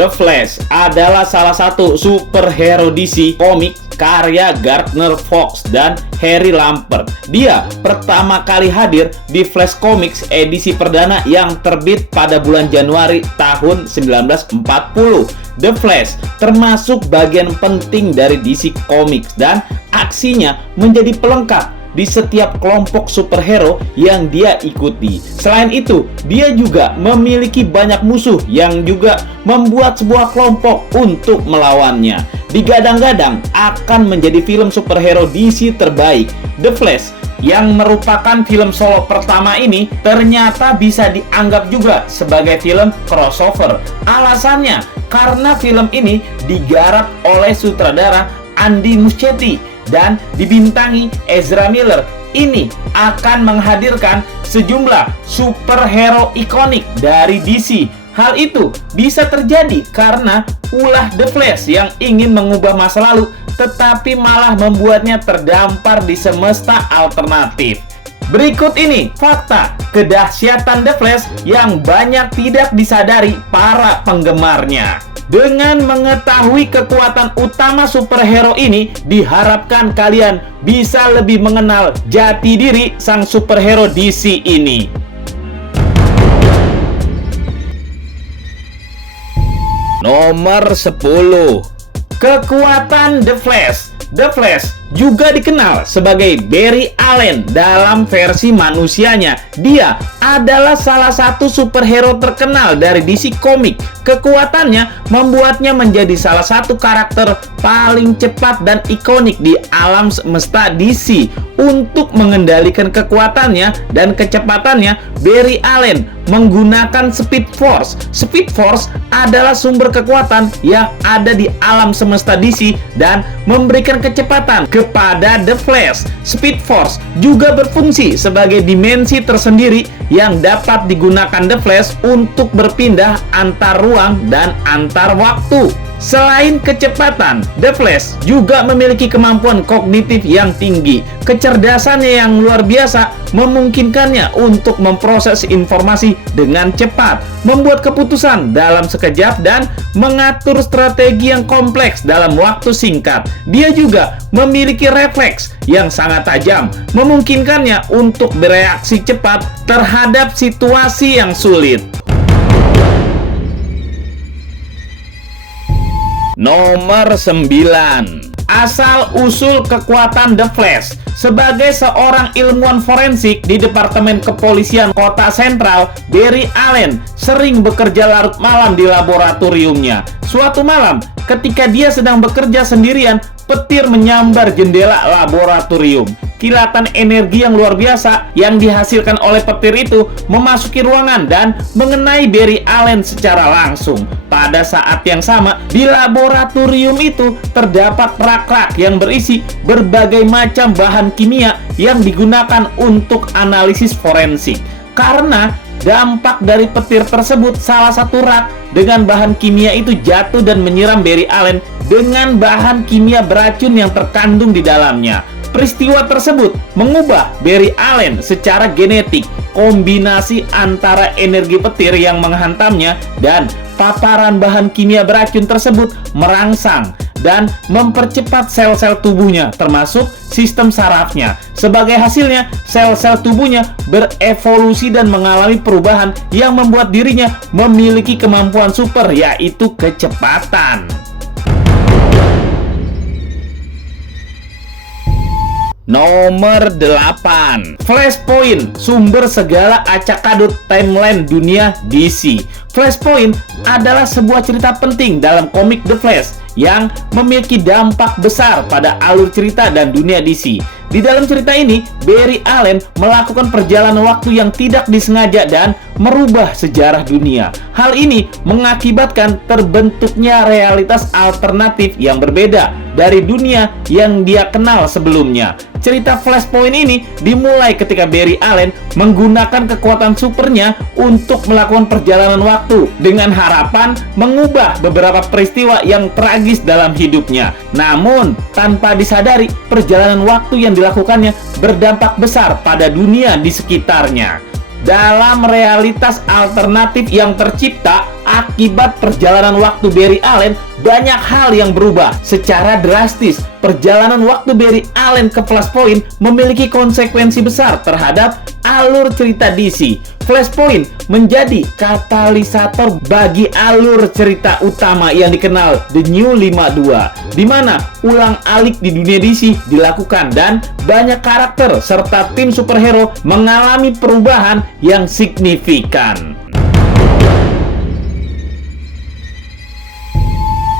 The Flash adalah salah satu superhero DC komik karya Gardner Fox dan Harry Lampert. Dia pertama kali hadir di Flash Comics edisi perdana yang terbit pada bulan Januari tahun 1940. The Flash termasuk bagian penting dari DC Comics dan aksinya menjadi pelengkap di setiap kelompok superhero yang dia ikuti. Selain itu, dia juga memiliki banyak musuh yang juga membuat sebuah kelompok untuk melawannya. Digadang-gadang akan menjadi film superhero DC terbaik. The Flash yang merupakan film solo pertama ini ternyata bisa dianggap juga sebagai film crossover. Alasannya karena film ini digarap oleh sutradara Andy Muschietti dan dibintangi Ezra Miller. Ini akan menghadirkan sejumlah superhero ikonik dari DC. Hal itu bisa terjadi karena ulah The Flash yang ingin mengubah masa lalu, tetapi malah membuatnya terdampar di semesta alternatif. Berikut ini fakta kedahsyatan The Flash yang banyak tidak disadari para penggemarnya. Dengan mengetahui kekuatan utama superhero ini, diharapkan kalian bisa lebih mengenal jati diri sang superhero DC ini. Nomor 10. Kekuatan The Flash. The Flash juga dikenal sebagai Barry Allen dalam versi manusianya. Dia adalah salah satu superhero terkenal dari DC Comics. Kekuatannya membuatnya menjadi salah satu karakter paling cepat dan ikonik di alam semesta DC. Untuk mengendalikan kekuatannya dan kecepatannya, Barry Allen menggunakan Speed Force. Speed Force adalah sumber kekuatan yang ada di alam semesta DC dan memberikan kecepatan kepada The Flash. Speed Force juga berfungsi sebagai dimensi tersendiri yang dapat digunakan The Flash untuk berpindah antar ruang dan antar waktu. Selain kecepatan, The Flash juga memiliki kemampuan kognitif yang tinggi. Kecerdasannya yang luar biasa memungkinkannya untuk memproses informasi dengan cepat, membuat keputusan dalam sekejap, dan mengatur strategi yang kompleks dalam waktu singkat. Dia juga memiliki refleks yang sangat tajam, memungkinkannya untuk bereaksi cepat terhadap situasi yang sulit. Nomor 9. Asal-usul kekuatan The Flash. Sebagai seorang ilmuwan forensik di Departemen Kepolisian Kota Sentral, Barry Allen sering bekerja larut malam di laboratoriumnya. Suatu malam, ketika dia sedang bekerja sendirian, petir menyambar jendela laboratorium. Kilatan energi yang luar biasa yang dihasilkan oleh petir itu memasuki ruangan dan mengenai Barry Allen secara langsung. Pada saat yang sama, di laboratorium itu terdapat rak-rak yang berisi berbagai macam bahan kimia yang digunakan untuk analisis forensik. Karena dampak dari petir tersebut, salah satu rak dengan bahan kimia itu jatuh dan menyiram Barry Allen dengan bahan kimia beracun yang terkandung di dalamnya. Peristiwa tersebut mengubah Barry Allen secara genetik. Kombinasi antara energi petir yang menghantamnya dan paparan bahan kimia beracun tersebut merangsang dan mempercepat sel-sel tubuhnya, termasuk sistem sarafnya. Sebagai hasilnya, sel-sel tubuhnya berevolusi dan mengalami perubahan yang membuat dirinya memiliki kemampuan super, yaitu kecepatan. Nomor 8. Flashpoint, sumber segala acak-adut timeline dunia DC. Flashpoint adalah sebuah cerita penting dalam komik The Flash yang memiliki dampak besar pada alur cerita dan dunia DC. Di dalam cerita ini, Barry Allen melakukan perjalanan waktu yang tidak disengaja dan merubah sejarah dunia. Hal ini mengakibatkan terbentuknya realitas alternatif yang berbeda dari dunia yang dia kenal sebelumnya. Cerita Flashpoint ini dimulai ketika Barry Allen menggunakan kekuatan supernya untuk melakukan perjalanan waktu dengan harapan mengubah beberapa peristiwa yang tragis dalam hidupnya. Namun, tanpa disadari, perjalanan waktu yang dilakukannya berdampak besar pada dunia di sekitarnya. Dalam realitas alternatif yang tercipta, Akibat perjalanan waktu Barry Allen, banyak hal yang berubah secara drastis. Perjalanan waktu Barry Allen ke Flashpoint memiliki konsekuensi besar terhadap alur cerita DC. Flashpoint menjadi katalisator bagi alur cerita utama yang dikenal The New 52, di mana ulang-alik di dunia DC dilakukan dan banyak karakter serta tim superhero mengalami perubahan yang signifikan.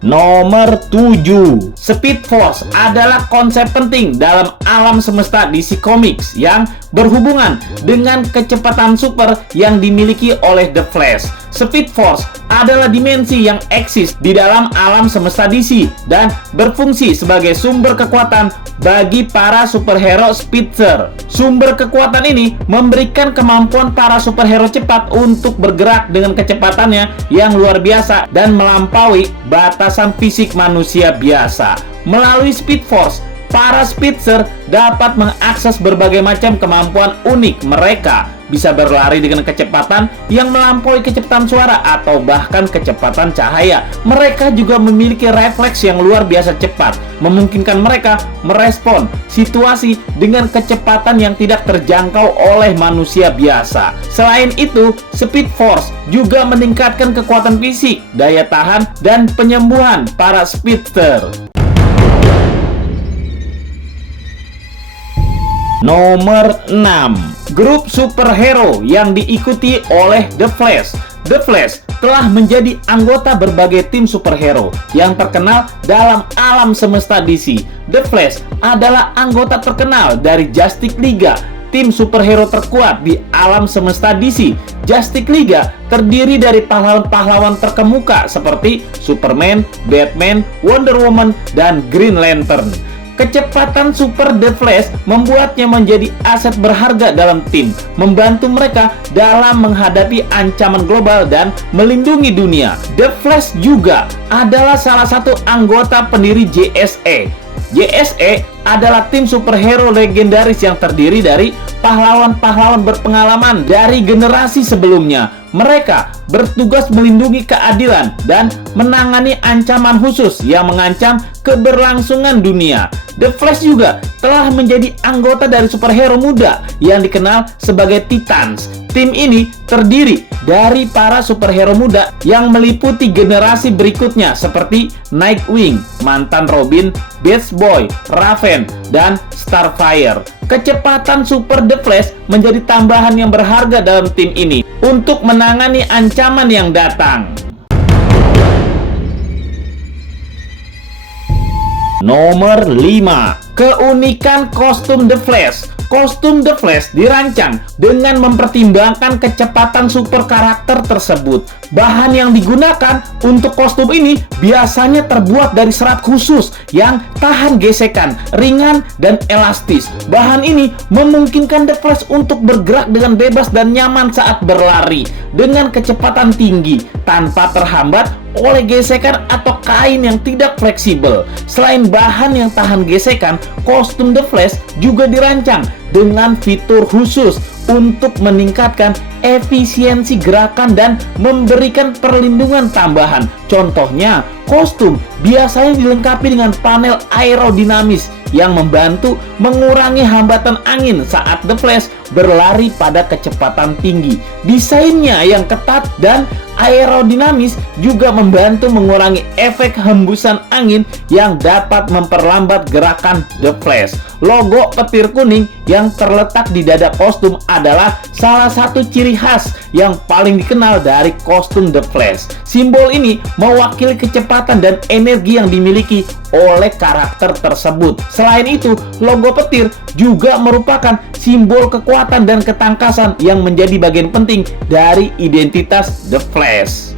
Nomor 7, Speed Force adalah konsep penting dalam alam semesta DC Comics yang berhubungan dengan kecepatan super yang dimiliki oleh The Flash. Speed Force adalah dimensi yang eksis di dalam alam semesta DC dan berfungsi sebagai sumber kekuatan bagi para superhero speedster. Sumber kekuatan ini memberikan kemampuan para superhero cepat untuk bergerak dengan kecepatannya yang luar biasa dan melampaui batasan fisik manusia biasa. Melalui Speed Force, para speedster dapat mengakses berbagai macam kemampuan unik mereka. Bisa berlari dengan kecepatan yang melampaui kecepatan suara atau bahkan kecepatan cahaya. Mereka juga memiliki refleks yang luar biasa cepat, memungkinkan mereka merespon situasi dengan kecepatan yang tidak terjangkau oleh manusia biasa. Selain itu, Speed Force juga meningkatkan kekuatan fisik, daya tahan, dan penyembuhan para speedster. Nomor 6, grup superhero yang diikuti oleh The Flash. The Flash telah menjadi anggota berbagai tim superhero yang terkenal dalam alam semesta DC. The Flash adalah anggota terkenal dari Justice League, tim superhero terkuat di alam semesta DC. Justice League terdiri dari pahlawan-pahlawan terkemuka seperti Superman, Batman, Wonder Woman, dan Green Lantern. Kecepatan super The Flash membuatnya menjadi aset berharga dalam tim, membantu mereka dalam menghadapi ancaman global dan melindungi dunia. The Flash juga adalah salah satu anggota pendiri JSA. JSA adalah tim superhero legendaris yang terdiri dari pahlawan-pahlawan berpengalaman dari generasi sebelumnya. Mereka bertugas melindungi keadilan dan menangani ancaman khusus yang mengancam keberlangsungan dunia. The Flash juga telah menjadi anggota dari superhero muda yang dikenal sebagai Titans. Tim ini terdiri dari para superhero muda yang meliputi generasi berikutnya seperti Nightwing, mantan Robin, Beast Boy, Raven, dan Starfire. Kecepatan super The Flash menjadi tambahan yang berharga dalam tim ini untuk menangani ancaman yang datang. Nomor 5, keunikan kostum The Flash. Kostum The Flash dirancang dengan mempertimbangkan kecepatan super karakter tersebut. Bahan yang digunakan untuk kostum ini biasanya terbuat dari serat khusus yang tahan gesekan, ringan, dan elastis. Bahan ini memungkinkan The Flash untuk bergerak dengan bebas dan nyaman saat berlari dengan kecepatan tinggi tanpa terhambat oleh gesekan atau kain yang tidak fleksibel. Selain bahan yang tahan gesekan, kostum The Flash juga dirancang dengan fitur khusus untuk meningkatkan efisiensi gerakan dan memberikan perlindungan tambahan. Contohnya, kostum biasanya dilengkapi dengan panel aerodinamis yang membantu mengurangi hambatan angin saat The Flash berlari pada kecepatan tinggi. Desainnya yang ketat dan aerodinamis juga membantu mengurangi efek hembusan angin yang dapat memperlambat gerakan The Flash. Logo petir kuning yang terletak di dada kostum adalah salah satu ciri khas yang paling dikenal dari kostum The Flash. Simbol ini mewakili kecepatan dan energi yang dimiliki oleh karakter tersebut. Selain itu, logo petir juga merupakan simbol kekuatan dan ketangkasan yang menjadi bagian penting dari identitas The Flash.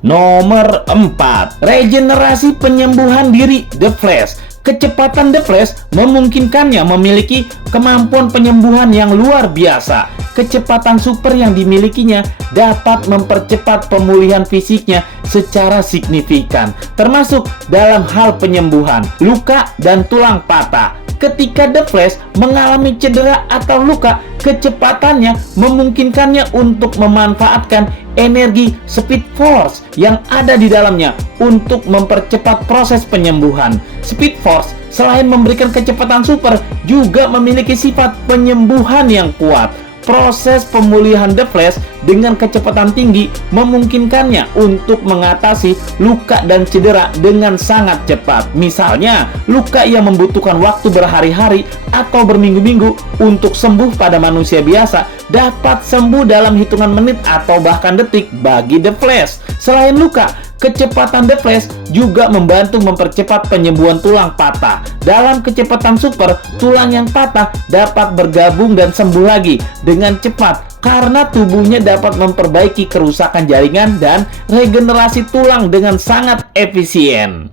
Nomor 4, regenerasi penyembuhan diri The Flash. Kecepatan The Flash memungkinkannya memiliki kemampuan penyembuhan yang luar biasa. Kecepatan super yang dimilikinya dapat mempercepat pemulihan fisiknya secara signifikan, termasuk dalam hal penyembuhan luka dan tulang patah. ketika The Flash mengalami cedera atau luka, kecepatannya memungkinkannya untuk memanfaatkan energi Speed Force yang ada di dalamnya untuk mempercepat proses penyembuhan. Speed Force selain memberikan kecepatan super, juga memiliki sifat penyembuhan yang kuat. Proses pemulihan The Flash dengan kecepatan tinggi memungkinkannya untuk mengatasi luka dan cedera dengan sangat cepat. Misalnya, luka yang membutuhkan waktu berhari-hari atau berminggu-minggu untuk sembuh pada manusia biasa dapat sembuh dalam hitungan menit atau bahkan detik bagi The Flash. Selain luka, kecepatan The Flash juga membantu mempercepat penyembuhan tulang patah. Dalam kecepatan super, tulang yang patah dapat bergabung dan sembuh lagi dengan cepat karena tubuhnya dapat memperbaiki kerusakan jaringan dan regenerasi tulang dengan sangat efisien.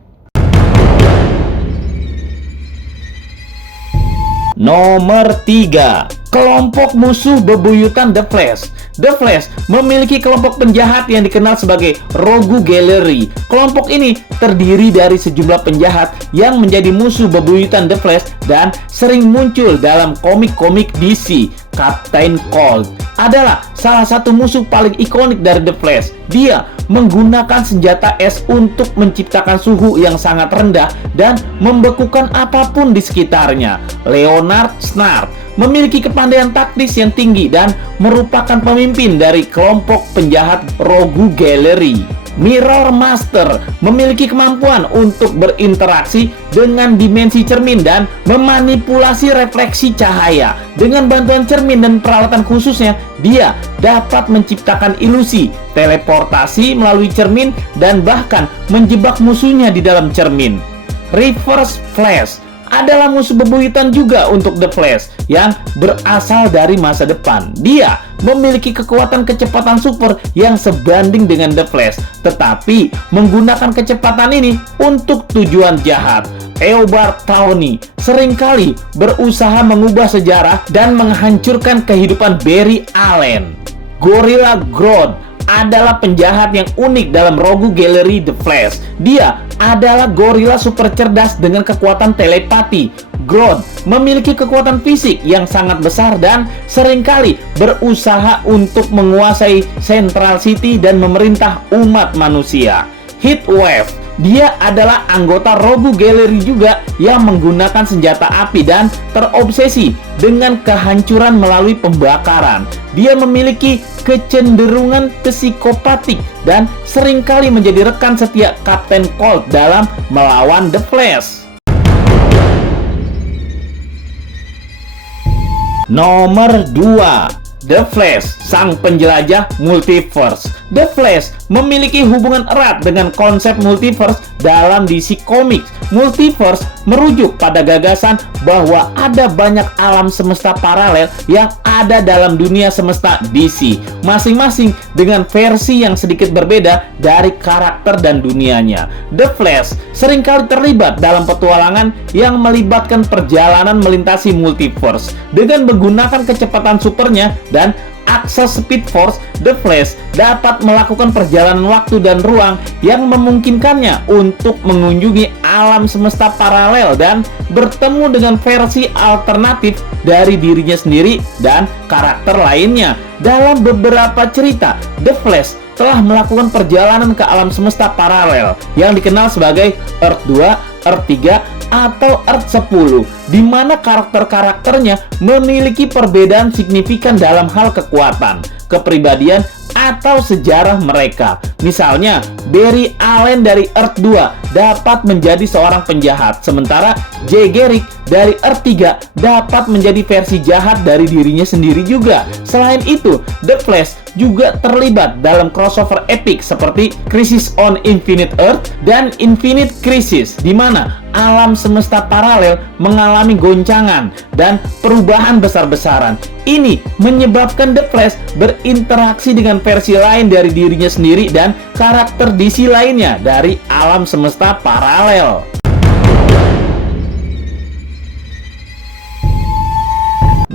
Nomor 3, kelompok musuh bebuyutan The Flash. The Flash memiliki kelompok penjahat yang dikenal sebagai Rogue Gallery. Kelompok ini terdiri dari sejumlah penjahat yang menjadi musuh bebuyutan The Flash dan sering muncul dalam komik-komik DC. Captain Cold adalah salah satu musuh paling ikonik dari The Flash. Dia menggunakan senjata es untuk menciptakan suhu yang sangat rendah dan membekukan apapun di sekitarnya. Leonard Snart memiliki kepandaian taktis yang tinggi dan merupakan pemimpin dari kelompok penjahat Rogue Gallery. Mirror Master memiliki kemampuan untuk berinteraksi dengan dimensi cermin dan memanipulasi refleksi cahaya. Dengan bantuan cermin dan peralatan khususnya, dia dapat menciptakan ilusi, teleportasi melalui cermin, dan bahkan menjebak musuhnya di dalam cermin. Reverse Flash adalah musuh bebuyutan juga untuk The Flash yang berasal dari masa depan. Dia memiliki kekuatan kecepatan super yang sebanding dengan The Flash, tetapi menggunakan kecepatan ini untuk tujuan jahat. Eobard Tawny seringkali berusaha mengubah sejarah dan menghancurkan kehidupan Barry Allen. Gorilla Grodd adalah penjahat yang unik dalam Rogue Gallery The Flash. Dia adalah gorila super cerdas dengan kekuatan telepati. Grodd memiliki kekuatan fisik yang sangat besar dan seringkali berusaha untuk menguasai Central City dan memerintah umat manusia. Heatwave, dia adalah anggota Rogue Gallery juga yang menggunakan senjata api dan terobsesi dengan kehancuran melalui pembakaran. Dia memiliki kecenderungan psikopatik dan seringkali menjadi rekan setia Captain Cold dalam melawan The Flash. Nomor 2, The Flash, sang penjelajah multiverse. The Flash memiliki hubungan erat dengan konsep multiverse dalam DC Comics. Multiverse merujuk pada gagasan bahwa ada banyak alam semesta paralel yang ada dalam dunia semesta DC, masing-masing dengan versi yang sedikit berbeda dari karakter dan dunianya. The Flash seringkali terlibat dalam petualangan yang melibatkan perjalanan melintasi multiverse. Dengan menggunakan kecepatan supernya dan akses Speed Force, The Flash dapat melakukan perjalanan waktu dan ruang yang memungkinkannya untuk mengunjungi alam semesta paralel dan bertemu dengan versi alternatif dari dirinya sendiri dan karakter lainnya. Dalam beberapa cerita, The Flash telah melakukan perjalanan ke alam semesta paralel yang dikenal sebagai Earth 2, Earth 3, atau Earth 10, di mana karakter-karakternya memiliki perbedaan signifikan dalam hal kekuatan, kepribadian, atau sejarah mereka. Misalnya, Barry Allen dari Earth 2 dapat menjadi seorang penjahat, sementara Jay Garrick dari Earth 3 dapat menjadi versi jahat dari dirinya sendiri juga. Selain itu, The Flash juga terlibat dalam crossover epik seperti Crisis on Infinite Earth dan Infinite Crisis, di mana alam semesta paralel mengalami goncangan dan perubahan besar-besaran. Ini menyebabkan The Flash berinteraksi dengan versi lain dari dirinya sendiri dan karakter DC lainnya dari alam semesta paralel.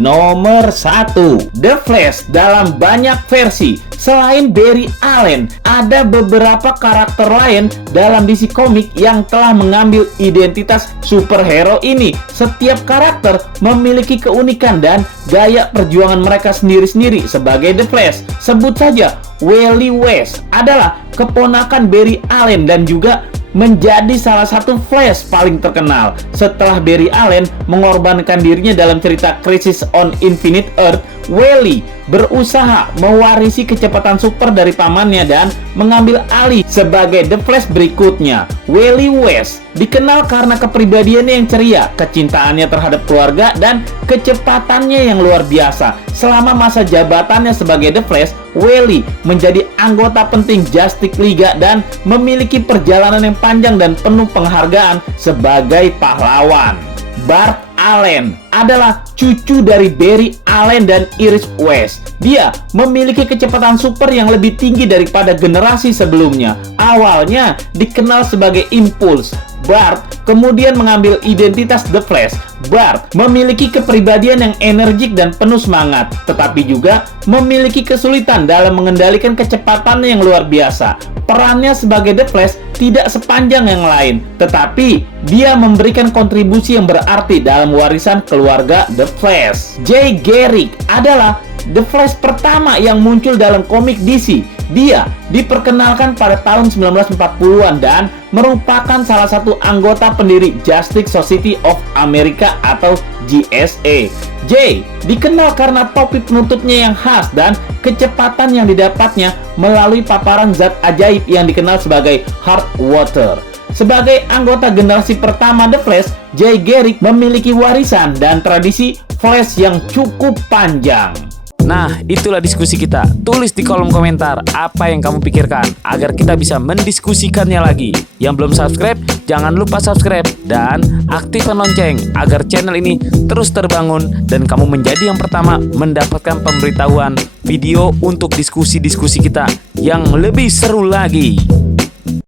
Nomor 1, The Flash dalam banyak versi. Selain Barry Allen, ada beberapa karakter lain dalam DC Comics yang telah mengambil identitas superhero ini. Setiap karakter memiliki keunikan dan gaya perjuangan mereka sendiri-sendiri sebagai The Flash. Sebut saja Wally West adalah keponakan Barry Allen dan juga menjadi salah satu Flash paling terkenal. Setelah Barry Allen mengorbankan dirinya dalam cerita Crisis on Infinite Earth, Wally berusaha mewarisi kecepatan super dari pamannya dan mengambil alih sebagai The Flash berikutnya. Wally West dikenal karena kepribadiannya yang ceria, kecintaannya terhadap keluarga, dan kecepatannya yang luar biasa. Selama masa jabatannya sebagai The Flash, Wally menjadi anggota penting Justice League dan memiliki perjalanan yang panjang dan penuh penghargaan sebagai pahlawan. Bart Allen adalah cucu dari Barry Allen dan Iris West. Dia memiliki kecepatan super yang lebih tinggi daripada generasi sebelumnya. Awalnya dikenal sebagai Impulse, Bart kemudian mengambil identitas The Flash. Bart memiliki kepribadian yang energik dan penuh semangat, tetapi juga memiliki kesulitan dalam mengendalikan kecepatannya yang luar biasa. Perannya sebagai The Flash tidak sepanjang yang lain, tetapi dia memberikan kontribusi yang berarti dalam warisan keluarga The Flash. Jay Garrick adalah The Flash pertama yang muncul dalam komik DC. Dia diperkenalkan pada tahun 1940-an dan merupakan salah satu anggota pendiri Justice Society of America atau JSA. Jay dikenal karena topi penutupnya yang khas dan kecepatan yang didapatnya melalui paparan zat ajaib yang dikenal sebagai Hard Water. Sebagai anggota generasi pertama The Flash, Jay Garrick memiliki warisan dan tradisi Flash yang cukup panjang. Nah, itulah diskusi kita. Tulis di kolom komentar apa yang kamu pikirkan agar kita bisa mendiskusikannya lagi. Yang belum subscribe, jangan lupa subscribe dan aktifkan lonceng agar channel ini terus terbangun dan kamu menjadi yang pertama mendapatkan pemberitahuan video untuk diskusi-diskusi kita yang lebih seru lagi.